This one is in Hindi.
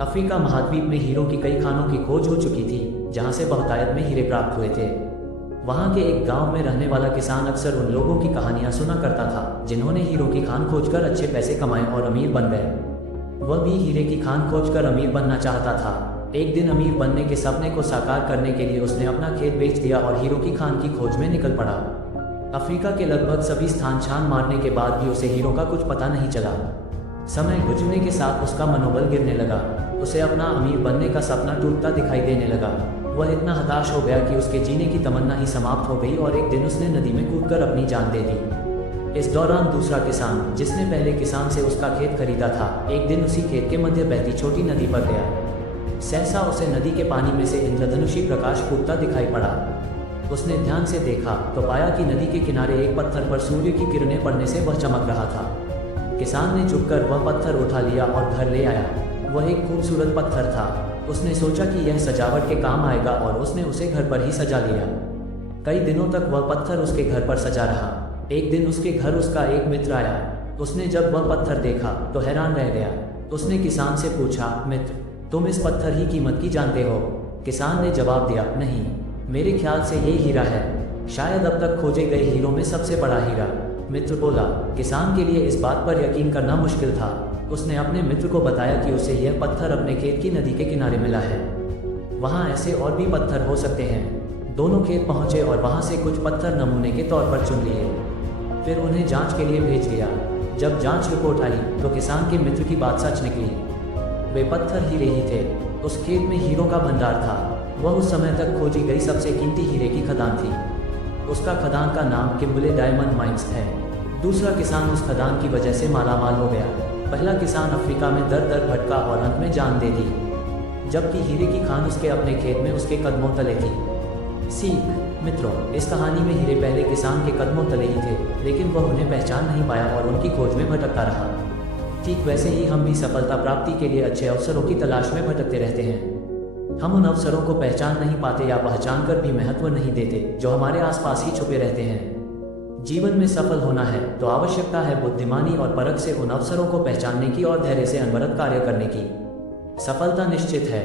अफ्रीका महाद्वीप में हीरो की कई खानों की खोज हो चुकी थी, जहां से बहुतायत में हीरे प्राप्त हुए थे। वहां के एक गांव में रहने वाला किसान अक्सर उन लोगों की कहानियां सुना करता था जिन्होंने हीरो की खान खोजकर अच्छे पैसे कमाए और अमीर बन गए। वह भी हीरे की खान खोजकर अमीर बनना चाहता था। एक दिन अमीर बनने के सपने को साकार करने के लिए उसने अपना खेत बेच दिया और हीरो की खान की खोज में निकल पड़ा। अफ्रीका के लगभग सभी स्थान छान मारने के बाद भी उसे हीरो का कुछ पता नहीं चला। समय गुजरने के साथ उसका मनोबल गिरने लगा। उसे अपना अमीर बनने का सपना टूटता दिखाई देने लगा। वह इतना हताश हो गया कि उसके जीने की तमन्ना ही समाप्त हो गई और एक दिन उसने नदी में कूदकर अपनी जान दे दी। इस दौरान दूसरा किसान, जिसने पहले किसान से उसका खेत खरीदा था, एक दिन उसी खेत के मध्य बहती छोटी नदी पर गया। सहसा उसे नदी के पानी में से इंद्रधनुषी प्रकाश फूटता दिखाई पड़ा। उसने ध्यान से देखा तो पाया कि नदी के किनारे एक पत्थर पर सूर्य की किरणें पड़ने से वह चमक रहा था। किसान ने झुककर वह पत्थर उठा लिया और घर ले आया। वह एक खूबसूरत पत्थर था। उसने सोचा कि यह सजावट के काम आएगा और उसने उसे घर पर ही सजा लिया। कई दिनों तक वह पत्थर उसके घर पर सजा रहा। एक दिन उसके घर उसका एक मित्र आया। उसने जब वह पत्थर देखा तो हैरान रह गया। उसने किसान से पूछा, मित्र, तुम इस पत्थर की कीमत की जानते हो? किसान ने जवाब दिया, नहीं, मेरे ख्याल से ये हीरा है, शायद अब तक खोजे गए हीरों में सबसे बड़ा हीरा। मित्र बोला। किसान के लिए इस बात पर यकीन करना मुश्किल था। उसने अपने मित्र को बताया कि उसे यह पत्थर अपने खेत की नदी के किनारे मिला है। वहाँ ऐसे और भी पत्थर हो सकते हैं। दोनों खेत पहुँचे और वहाँ से कुछ पत्थर नमूने के तौर पर चुन लिए। फिर उन्हें जांच के लिए भेज दिया। जब जांच रिपोर्ट आई तो किसान के मित्र की बात सच निकली। वे पत्थर हीरे ही थे। उस खेत में हीरों का भंडार था। वह उस समय तक खोजी गई सबसे कीमती हीरे की खदान थी। उसका खदान का नाम किम्बले डायमंड माइंस है। दूसरा किसान उस खदान की वजह से मालामाल हो गया। पहला किसान अफ्रीका में दर दर भटका और अंत में जान दे दी, जबकि हीरे की खान उसके अपने खेत में उसके कदमों तले थी। सीख, मित्रों, इस कहानी में हीरे पहले किसान के कदमों तले ही थे, लेकिन वह उन्हें पहचान नहीं पाया और उनकी खोज में भटकता रहा। ठीक वैसे ही हम भी सफलता प्राप्ति के लिए अच्छे अवसरों की तलाश में भटकते रहते हैं। हम उन अवसरों को पहचान नहीं पाते या पहचान कर भी महत्व नहीं देते जो हमारे आसपास ही छुपे रहते हैं। जीवन में सफल होना है तो आवश्यकता है बुद्धिमानी और परख से उन अवसरों को पहचानने की और धैर्य से अनवरत कार्य करने की। सफलता निश्चित है।